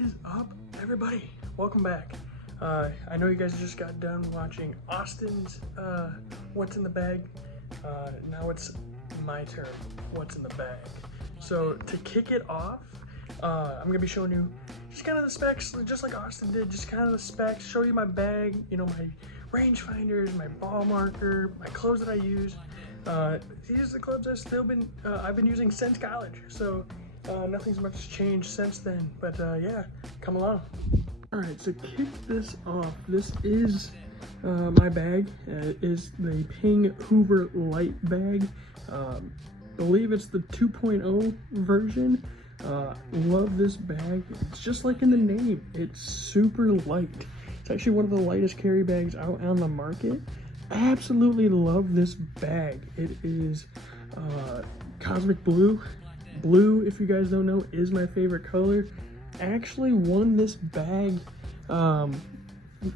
is up, everybody? Welcome back. I know you guys just got done watching Austin's What's in the Bag. Now it's my turn. What's in the bag? So to kick it off, I'm gonna be showing you just kind of the specs, just like Austin did. Just kind of the specs. Show you my bag. You know, my range finders, my ball marker, my clubs that I use. These are the clubs I've been using since college. So nothing's much changed since then. But yeah, come along. All right, so kick this off. This is my bag. It is the Ping Hoover Light bag. Believe it's the 2.0 version. Love this bag. It's just like in the name. It's super light. It's actually one of the lightest carry bags out on the market. Absolutely love this bag. It is cosmic blue. Blue, if you guys don't know, is my favorite color. Actually won this bag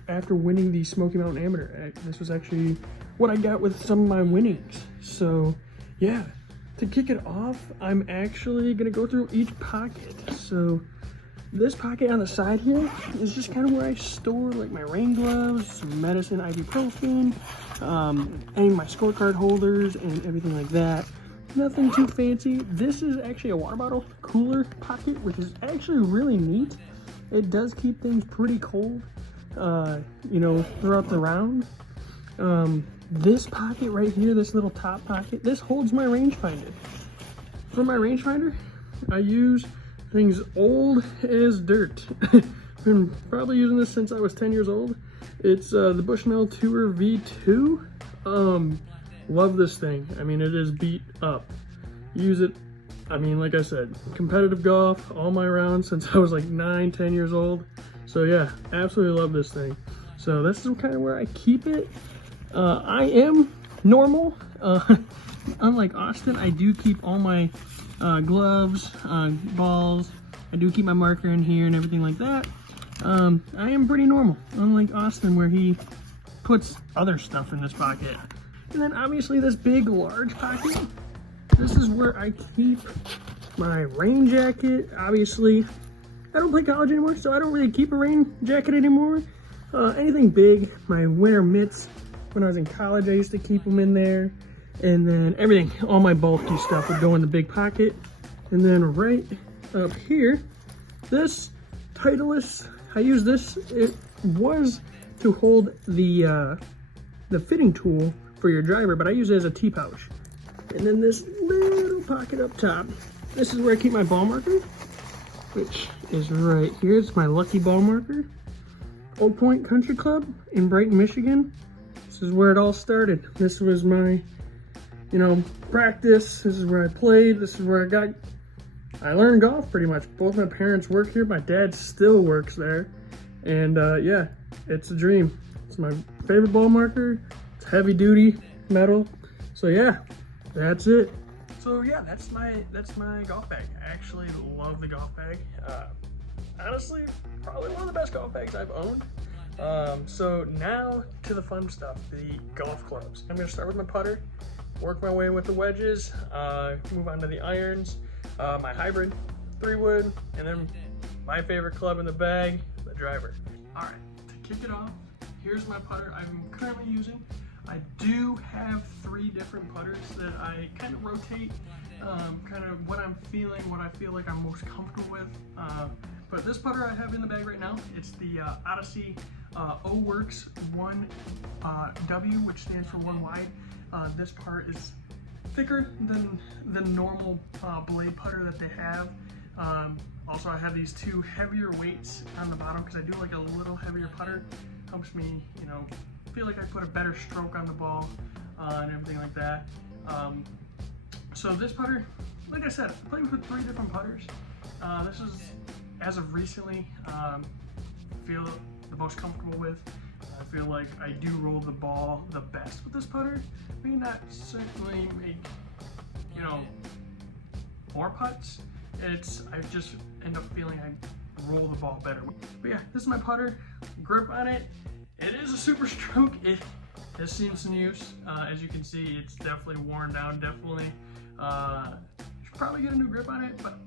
after winning the Smoky Mountain Amateur. This was actually what I got with some of my winnings. So yeah, to kick it off, I'm actually gonna go through each pocket. So this pocket on the side here is just kind of where I store like my rain gloves, some medicine, ibuprofen, any of my scorecard holders and everything like that. Nothing too fancy. This is actually a water bottle cooler pocket, which is actually really neat. It does keep things pretty cold, you know, throughout the round. This pocket right here, this little top pocket, this holds my rangefinder. For my rangefinder, I use things old as dirt. Been probably using this since I was 10 years old. It's the Bushnell Tour V2. Love this thing. I mean, it is beat up. Use it, I mean, like I said, competitive golf all my rounds since I was like 9, 10 years old. So yeah, absolutely love this thing. So this is kind of where I keep it. I am normal. Unlike Austin, I do keep all my gloves, balls. I do keep my marker in here and everything like that. I am pretty normal, unlike Austin where he puts other stuff in this pocket. And then obviously this big, large pocket, this is where I keep my rain jacket. Obviously, I don't play college anymore, so I don't really keep a rain jacket anymore. Anything big, my winter mitts. When I was in college, I used to keep them in there. And then everything, all my bulky stuff would go in the big pocket. And then right up here, this Titleist, I use this, it was to hold the fitting tool for your driver, but I use it as a T-pouch. And then this little pocket up top, this is where I keep my ball marker, which is right here. It's my lucky ball marker. Old Point Country Club in Brighton, Michigan. This is where it all started. This was my, you know, practice. This is where I played. This is where I learned golf pretty much. Both my parents work here. My dad still works there. And yeah, it's a dream. It's my favorite ball marker. It's heavy duty metal. So yeah, that's it. So yeah, that's my golf bag. I actually love the golf bag. Honestly, probably one of the best golf bags I've owned. So now to the fun stuff, the golf clubs. I'm gonna start with my putter, work my way with the wedges, move on to the irons, my hybrid 3-wood, and then my favorite club in the bag, the driver. All right, to kick it off, here's my putter I'm currently using. I do have 3 different putters that I kind of rotate, kind of what I'm feeling, what I feel like I'm most comfortable with. But this putter I have in the bag right now, it's the Odyssey O-Works 1W, which stands for 1 wide. This part is thicker than the normal blade putter that they have. Also, I have these 2 heavier weights on the bottom because I do like a little heavier putter. Helps me, you know, feel like I put a better stroke on the ball and everything like that. So this putter, like I said, I played with 3 different putters. This is, as of recently, feel the most comfortable with. I feel like I do roll the ball the best with this putter. May not certainly make, you know, more putts. I just end up feeling I roll the ball better. But yeah, this is my putter. Grip on it. It is a super stroke. It has seen some use. As you can see, it's definitely worn down. Definitely should probably get a new grip on it. But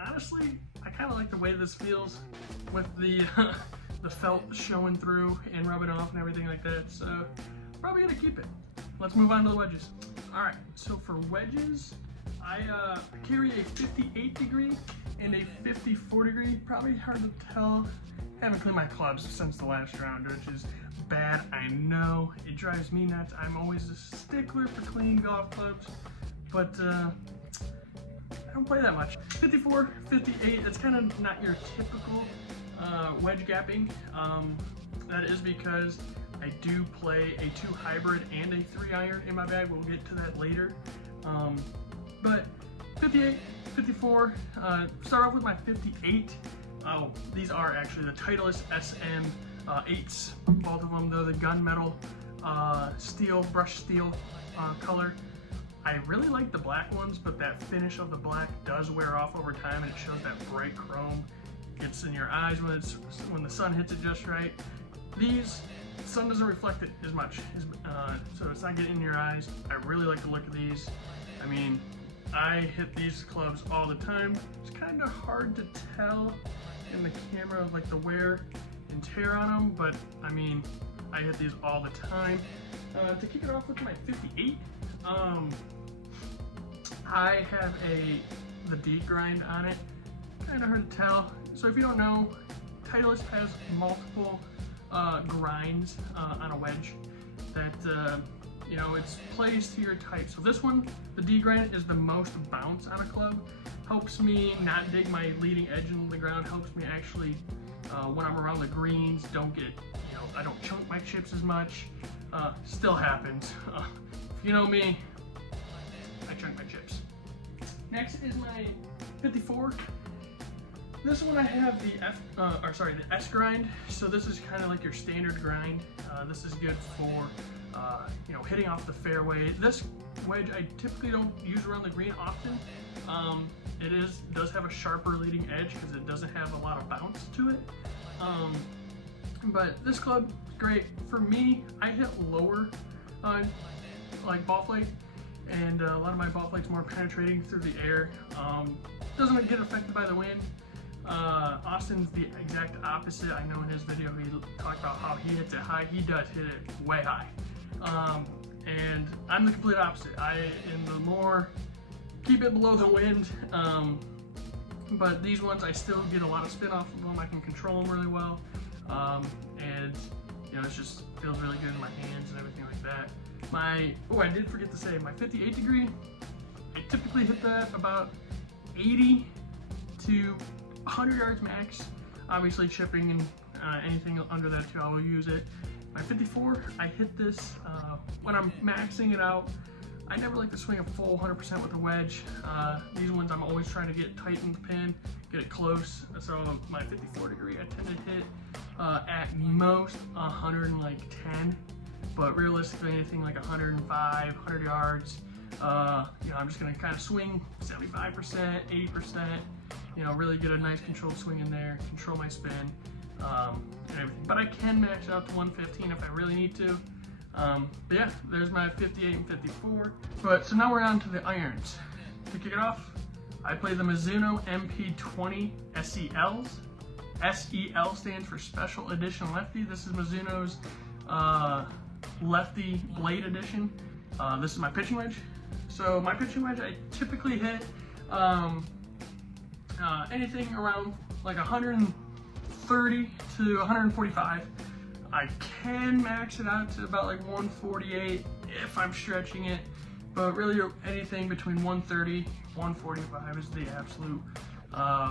honestly, I kind of like the way this feels with the the felt showing through and rubbing off and everything like that. So probably gonna keep it. Let's move on to the wedges. All right, so for wedges, I carry a 58 degree and a 54 degree. Probably hard to tell. Haven't cleaned my clubs since the last round, which is bad, I know. It drives me nuts. I'm always a stickler for clean golf clubs, but I don't play that much. 54, 58, that's kind of not your typical wedge gapping. That is because I do play a 2 hybrid and a 3 iron in my bag. We'll get to that later. But 58, 54, start off with my 58. Oh, these are actually the Titleist SM 8s, both of them. They're the gunmetal steel, brushed steel color. I really like the black ones, but that finish of the black does wear off over time, and it shows that bright chrome. Gets in your eyes when the sun hits it just right. These, the sun doesn't reflect it as much, so it's not getting in your eyes. I really like the look of these. I mean, I hit these clubs all the time. It's kind of hard to tell in the camera, like the wear and tear on them, but I mean, I hit these all the time. To kick it off with my 58, I have the D grind on it. Kind of hard to tell. So if you don't know, Titleist has multiple grinds on a wedge that you know, it's placed to your type. So this one, the D grind, is the most bounce on a club. Helps me not dig my leading edge into the ground. Helps me actually, when I'm around the greens, don't get, you know, I don't chunk my chips as much. Still happens. If you know me, I chunk my chips. Next is my 54. This one I have the the S grind. So this is kind of like your standard grind. This is good for you know, hitting off the fairway. This wedge I typically don't use around the green often. It does have a sharper leading edge because it doesn't have a lot of bounce to it. But this club is great. For me, I hit lower like ball flight, and a lot of my ball flight's more penetrating through the air. Doesn't get affected by the wind. Austin's the exact opposite. I know in his video he talked about how he hits it high. He does hit it way high. And I'm the complete opposite. I am the more keep it below the wind. But these ones, I still get a lot of spin off of them. I can control them really well. And you know, it just feels really good in my hands and everything like that. I did forget to say, my 58 degree, I typically hit that about 80 to 100 yards max. Obviously chipping and anything under that too, I will use it. My 54, I hit this when I'm maxing it out. I never like to swing a full 100% with a wedge. These ones I'm always trying to get tight in the pin, get it close. So my 54 degree, I tend to hit at most 110, but realistically anything like 105, 100 yards. You know, I'm just gonna kind of swing 75%, 80%. You know, really get a nice controlled swing in there, control my spin, and everything. But I can max out to 115 if I really need to. But yeah, there's my 58 and 54. But so now we're on to the irons. To kick it off, I play the Mizuno MP20 SELs. SEL stands for Special Edition Lefty. This is Mizuno's Lefty Blade Edition. This is my pitching wedge. So my pitching wedge, I typically hit anything around like 130 to 145. I can max it out to about like 148 if I'm stretching it, but really anything between 130, 145 is the absolute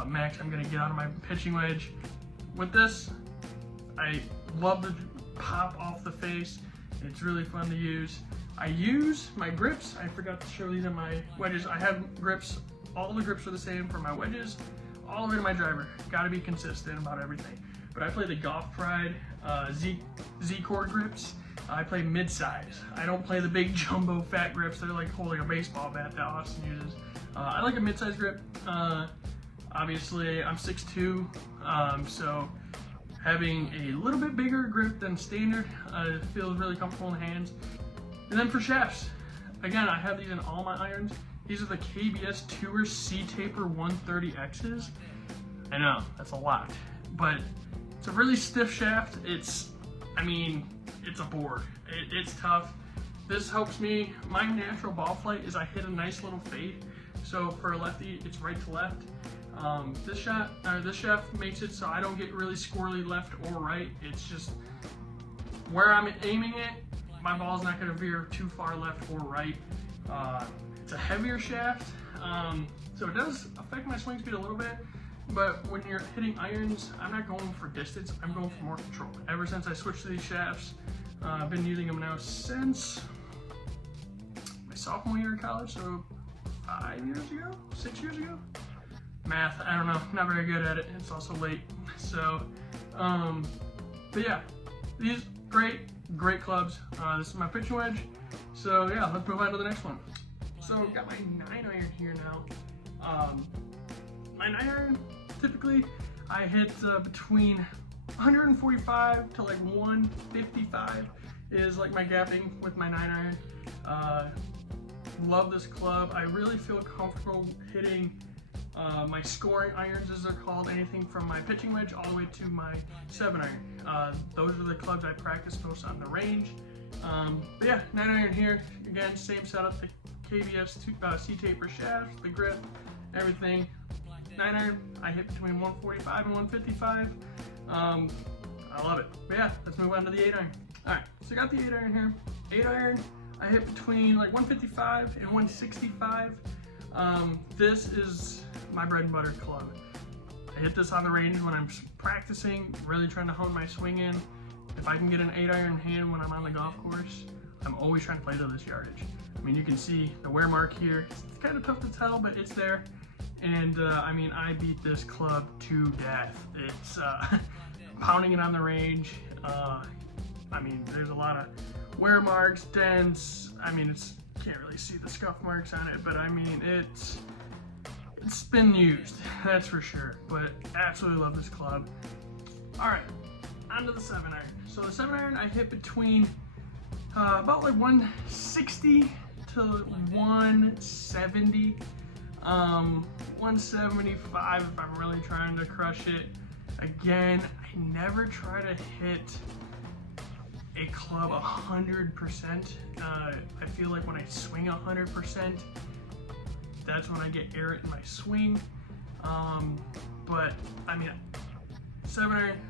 max I'm gonna get out of my pitching wedge. With this, I love the pop off the face. It's really fun to use. I use my grips. I forgot to show these on my wedges. I have grips. All the grips are the same for my wedges, all the way to my driver. Gotta be consistent about everything. But I play the Golf Pride Z-Core grips. I play mid-size. I don't play the big jumbo fat grips that are like holding a baseball bat that Austin uses. I like a mid-size grip. Obviously, I'm 6'2", so having a little bit bigger grip than standard feels really comfortable in the hands. And then for shafts, again, I have these in all my irons. These are the KBS Tour C-Taper 130Xs. I know, that's a lot, but it's a really stiff shaft. I mean, it's a board. It's tough. This helps me. My natural ball flight is I hit a nice little fade. So for a lefty, it's right to left. This shaft makes it so I don't get really squirrely left or right. It's just where I'm aiming it, my ball's not gonna veer too far left or right. It's a heavier shaft, so it does affect my swing speed a little bit, but when you're hitting irons, I'm not going for distance, I'm going for more control. Ever since I switched to these shafts, I've been using them now since my sophomore year of college, so 5 years ago, 6 years ago? Math, I don't know, not very good at it. It's also late. So, but yeah, these great clubs. This is my pitching wedge. So yeah, let's move on to the next one. So got my 9-iron here now. My 9-iron, typically I hit between 145 to like 155 is like my gapping with my 9-iron. Love this club. I really feel comfortable hitting my scoring irons, as they're called, anything from my pitching wedge all the way to my 7-iron. Those are the clubs I practice most on the range. But yeah, 9-iron here. Again, same setup, the KBS C-taper shaft, the grip, everything. 9-iron, I hit between 145 and 155. I love it. But yeah, let's move on to the 8-iron. All right, so I got the 8-iron here. 8-iron, I hit between like 155 and 165. This is my bread and butter club. I hit this on the range when I'm practicing, really trying to hone my swing in. If I can get an 8-iron in hand when I'm on the golf course, I'm always trying to play to this yardage. I mean, you can see the wear mark here. It's kind of tough to tell, but it's there. And I mean, I beat this club to death. It's pounding it on the range. I mean, there's a lot of wear marks, dents. I mean, can't really see the scuff marks on it, but I mean, it's been used, that's for sure. But absolutely love this club. All right, on to the 7-iron. So the 7-iron, I hit between about like 160 to 170. 175 if I'm really trying to crush it. Again, I never try to hit a club 100%. I feel like when I swing 100%, that's when I get errant in my swing. But I mean, 7-iron,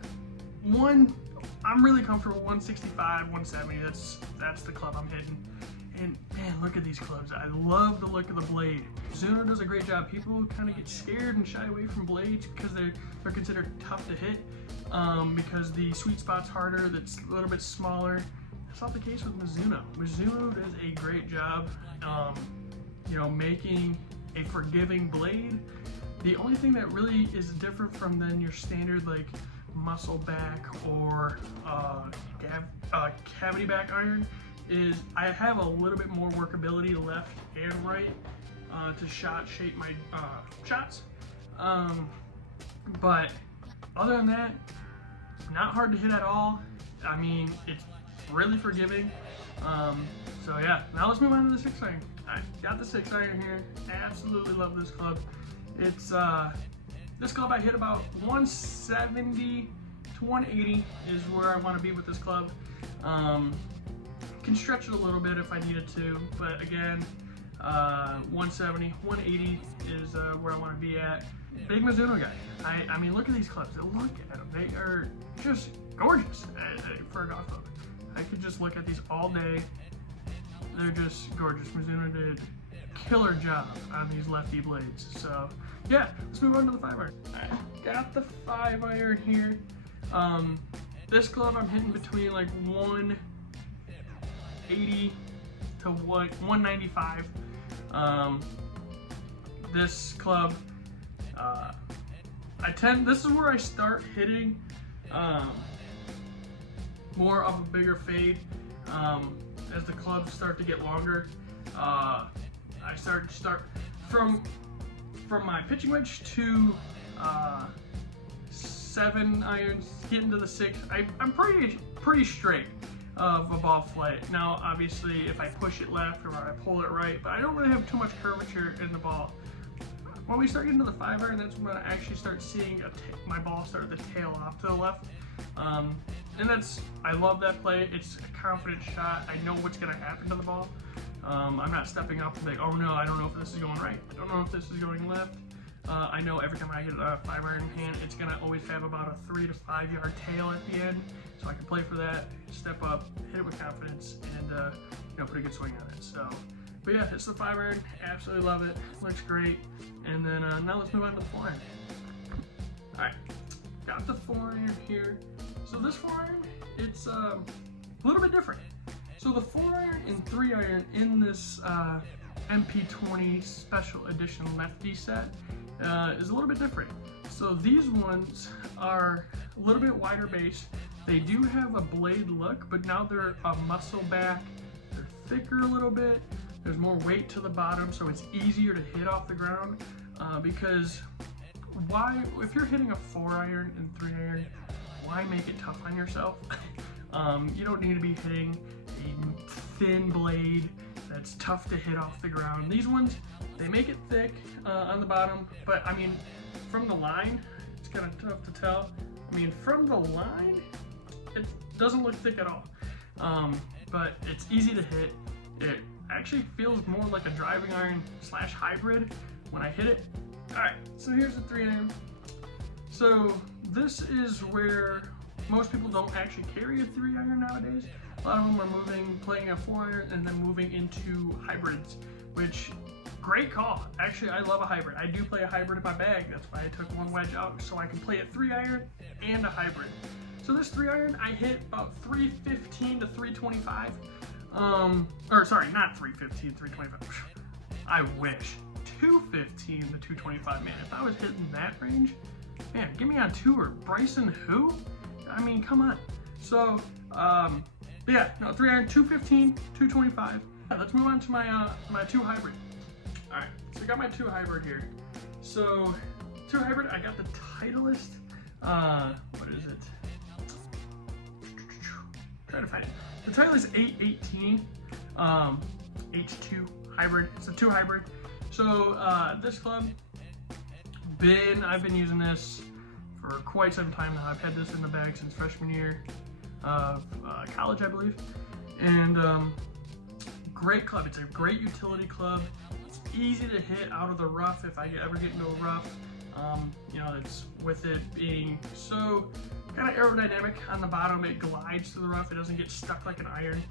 I'm really comfortable 165, 170. That's the club I'm hitting. And man, look at these clubs. I love the look of the blade. Mizuno does a great job. People kind of get scared and shy away from blades because they're considered tough to hit, because the sweet spot's harder, that's a little bit smaller. That's not the case with Mizuno. Mizuno does a great job, you know, making a forgiving blade. The only thing that really is different from than your standard like muscle back or cavity back iron is I have a little bit more workability left and right to shape my shots. But other than that, not hard to hit at all. I mean, it's really forgiving. So yeah, now let's move on to the 6-iron. I got the 6-iron here. Absolutely love this club. It's this club I hit about 170 to 180 is where I want to be with this club. Can stretch it a little bit if I needed to, but again, 170, 180 is where I want to be at. Big Mizuno guy. I mean, look at these clubs. Look at them. They are just gorgeous for a golf club. I could just look at these all day. They're just gorgeous. Mizuno did a killer job on these lefty blades. So yeah, let's move on to the 5-iron. I got the 5-iron here. This club I'm hitting between like 180 to 195. This club, this is where I start hitting more of a bigger fade. As the clubs start to get longer, I start from my pitching wedge to 7 irons, getting to the 6. I'm pretty straight of a ball flight. Now, obviously, if I push it left or I pull it right, but I don't really have too much curvature in the ball. when we start getting to the 5 iron, that's when I actually start seeing my ball start to tail off to the left. And I love that play. It's a confident shot. I know what's gonna happen to the ball. I'm not stepping up and like, oh no, I don't know if this is going right. I don't know if this is going left. I know every time I hit a 5 iron hand, it's gonna always have about a 3 to 5 yard tail at the end. So I can play for that, step up, hit it with confidence, and you know, put a good swing on it. So, but yeah, it's the 5 iron. Absolutely love it. Looks great. And then now let's move on to the 4 iron. All right, got the 4 iron here. So this 4 iron, it's a little bit different. So the 4 iron and 3 iron in this MP20 special edition Lefty set is a little bit different. So these ones are a little bit wider base. They do have a blade look, but now they're a muscle back. They're thicker a little bit. There's more weight to the bottom, so it's easier to hit off the ground. Because if you're hitting a 4 iron and 3 iron, why make it tough on yourself? You don't need to be hitting a thin blade that's tough to hit off the ground. These ones, they make it thick on the bottom, but I mean, from the line, it's kind of tough to tell. I mean, from the line, it doesn't look thick at all, but it's easy to hit. It actually feels more like a driving iron / hybrid when I hit it. All right, so here's the 3 iron. So this is where most people don't actually carry a 3 iron nowadays. A lot of them are playing a 4 iron and then moving into hybrids, which great call. Actually, I love a hybrid. I do play a hybrid in my bag. That's why I took one wedge out so I can play a 3 iron and a hybrid. So this 3 iron, I hit about 315 to 325. Or sorry, not 315, 325. I wish. 215 to 225, man. If I was hitting that range, man, get me on tour. Bryson who? I mean, come on. So, yeah, no, 3 iron, 215, 225. Yeah, let's move on to my my 2 hybrid. All right, so I got my 2 hybrid here. So, 2 hybrid, I got the Titleist. What is it? Trying to find it. The Titleist 818 H2 hybrid. It's a 2 hybrid. So this club, I've been using this for quite some time now. I've had this in the bag since freshman year of college, I believe. And great club. It's a great utility club. It's easy to hit out of the rough if I ever get into a rough. You know, it's with it being so kind of aerodynamic on the bottom, it glides through the rough. It doesn't get stuck like an iron.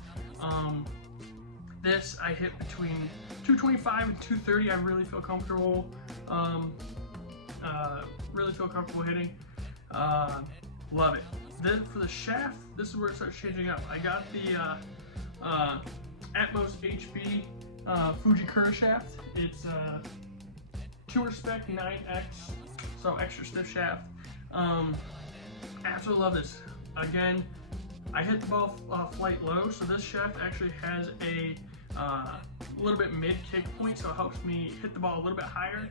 This I hit between 225 and 230. I really feel comfortable. Hitting. Love it. Then for the shaft, this is where it starts changing up. I got the Atmos HB Fujikura shaft. It's Tour Spec 9X, so extra stiff shaft. Absolutely love this. Again, I hit the ball flight low, so this shaft actually has a little bit mid kick point, so it helps me hit the ball a little bit higher.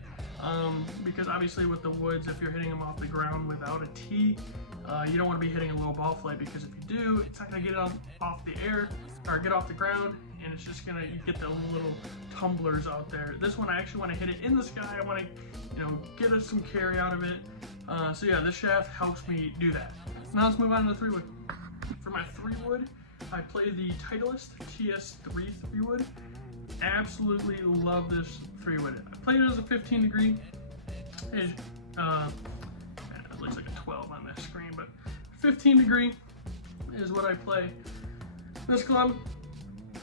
Because obviously with the woods, if you're hitting them off the ground without a tee, you don't want to be hitting a low ball flight, because if you do, it's not going to get off the air or get off the ground, and it's just going to get the little tumblers out there. This one, I actually want to hit it in the sky. I want to, you know, get some carry out of it. So yeah, this shaft helps me do that. Now let's move on to the 3-wood. For my 3-wood, I play the Titleist TS3 3-wood. Absolutely love this 3-wood. I played it as a 15 degree. It looks like a 12 on that screen, but 15 degree is what I play. This club,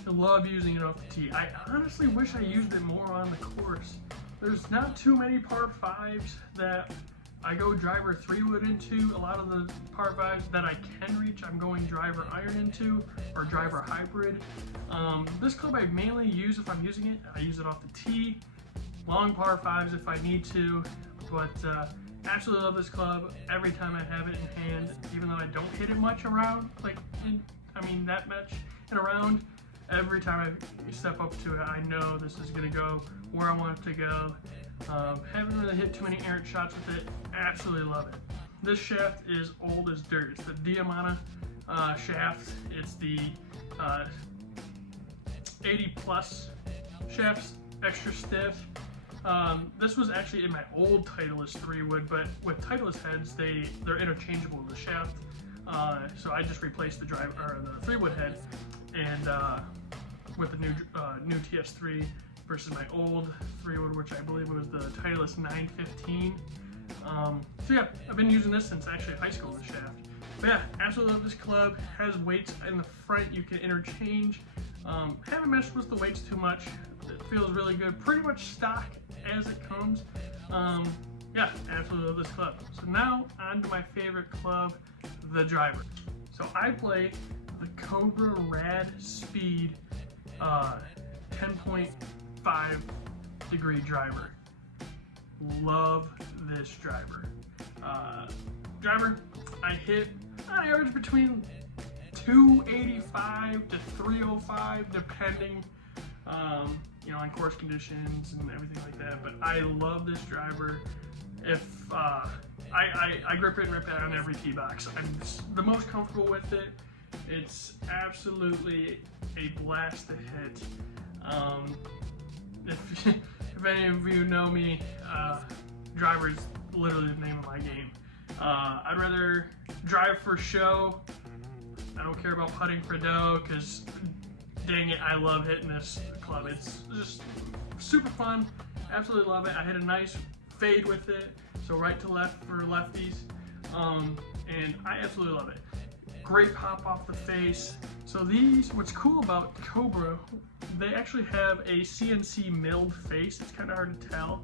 I love using it off the tee. I honestly wish I used it more on the course. There's not too many par 5s that I go driver 3-wood into. A lot of the par 5s that I can reach, I'm going driver iron into, or driver hybrid. This club I mainly use, if I'm using it, I use it off the tee. Long par 5s if I need to, but absolutely love this club every time I have it in hand, even though I don't hit it much around, that much in a round. Every time I step up to it, I know this is gonna go where I want it to go. Haven't really hit too many errant shots with it. Absolutely love it. This shaft is old as dirt. It's the Diamana shaft. It's the 80 plus shafts, extra stiff. This was actually in my old Titleist 3-wood, but with Titleist heads, they're interchangeable with the shaft. So I just replaced the 3-wood head, and with the new TS3 versus my old 3-wood, which I believe was the Titleist 915. So yeah, I've been using this since actually high school, the shaft. But yeah, absolutely love this club. Has weights in the front you can interchange. Haven't messed with the weights too much. It feels really good. Pretty much stock as it comes. Yeah, absolutely love this club. So now on to my favorite club, the driver. So I play the Cobra Rad Speed 10.5 degree driver. Love this driver. I hit on average between 285 to 305 depending you know, on course conditions and everything like that, but I love this driver. If I grip it and rip it on every tee box. I'm the most comfortable with it. It's absolutely a blast to hit. If any of you know me, driver is literally the name of my game. I'd rather drive for show. I don't care about putting for dough, because dang it, I love hitting this club. It's just super fun. Absolutely love it. I hit a nice fade with it, so right to left for lefties, and I absolutely love it. Great pop off the face. So what's cool about Cobra, they actually have a CNC milled face. It's kind of hard to tell,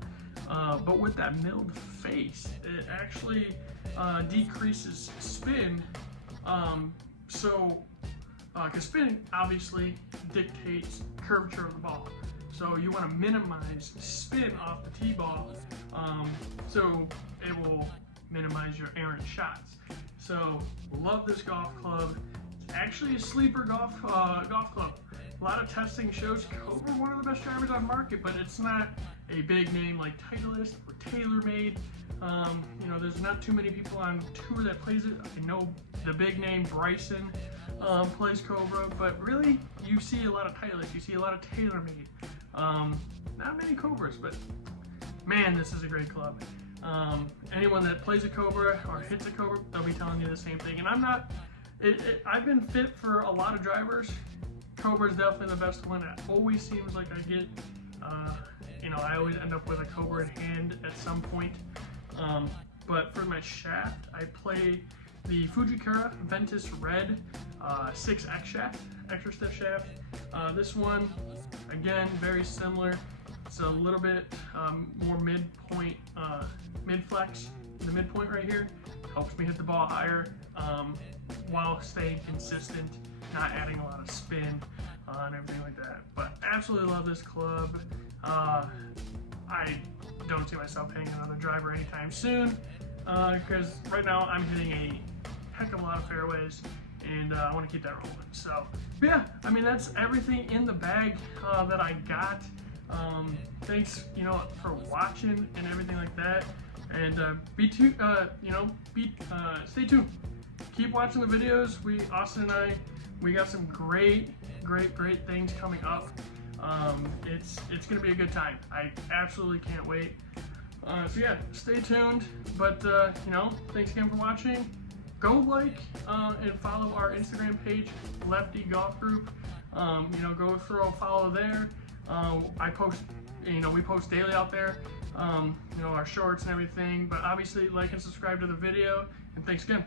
but with that milled face, it actually decreases spin. Because spin obviously dictates curvature of the ball. So you want to minimize spin off the tee ball, so it will minimize your errant shots. So love this golf club. It's actually a sleeper golf club. A lot of testing shows Cobra one of the best drivers on market, but it's not a big name like Titleist or TaylorMade. You know, there's not too many people on tour that plays it. I know the big name Bryson plays Cobra, but really you see a lot of Titleist, you see a lot of TaylorMade. Not many Cobras, but man, this is a great club. Anyone that plays a Cobra or hits a Cobra, they'll be telling you the same thing. And I'm not, I've been fit for a lot of drivers. Cobra is definitely the best one. It always seems like I get, you know, I always end up with a Cobra in hand at some point. But for my shaft, I play the Fujikura Ventus Red 6X shaft, extra stiff shaft. This one, again, very similar. It's a little bit more mid-point, mid-flex. The midpoint right here helps me hit the ball higher while staying consistent, not adding a lot of spin and everything like that. But absolutely love this club. I don't see myself hitting another driver anytime soon, because right now I'm hitting a heck of a lot of fairways, and I want to keep that rolling. So yeah, I mean, that's everything in the bag that I got. Thanks, you know, for watching and everything like that, and stay tuned. Keep watching the videos. Austin and I, we got some great things coming up. It's gonna be a good time. I absolutely can't wait. So yeah, stay tuned. But you know, thanks again for watching. Go like and follow our Instagram page, Lefty Golf Group. You know, go throw a follow there. I post, you know, we post daily out there. You know, our shorts and everything. But obviously, like and subscribe to the video. And thanks again.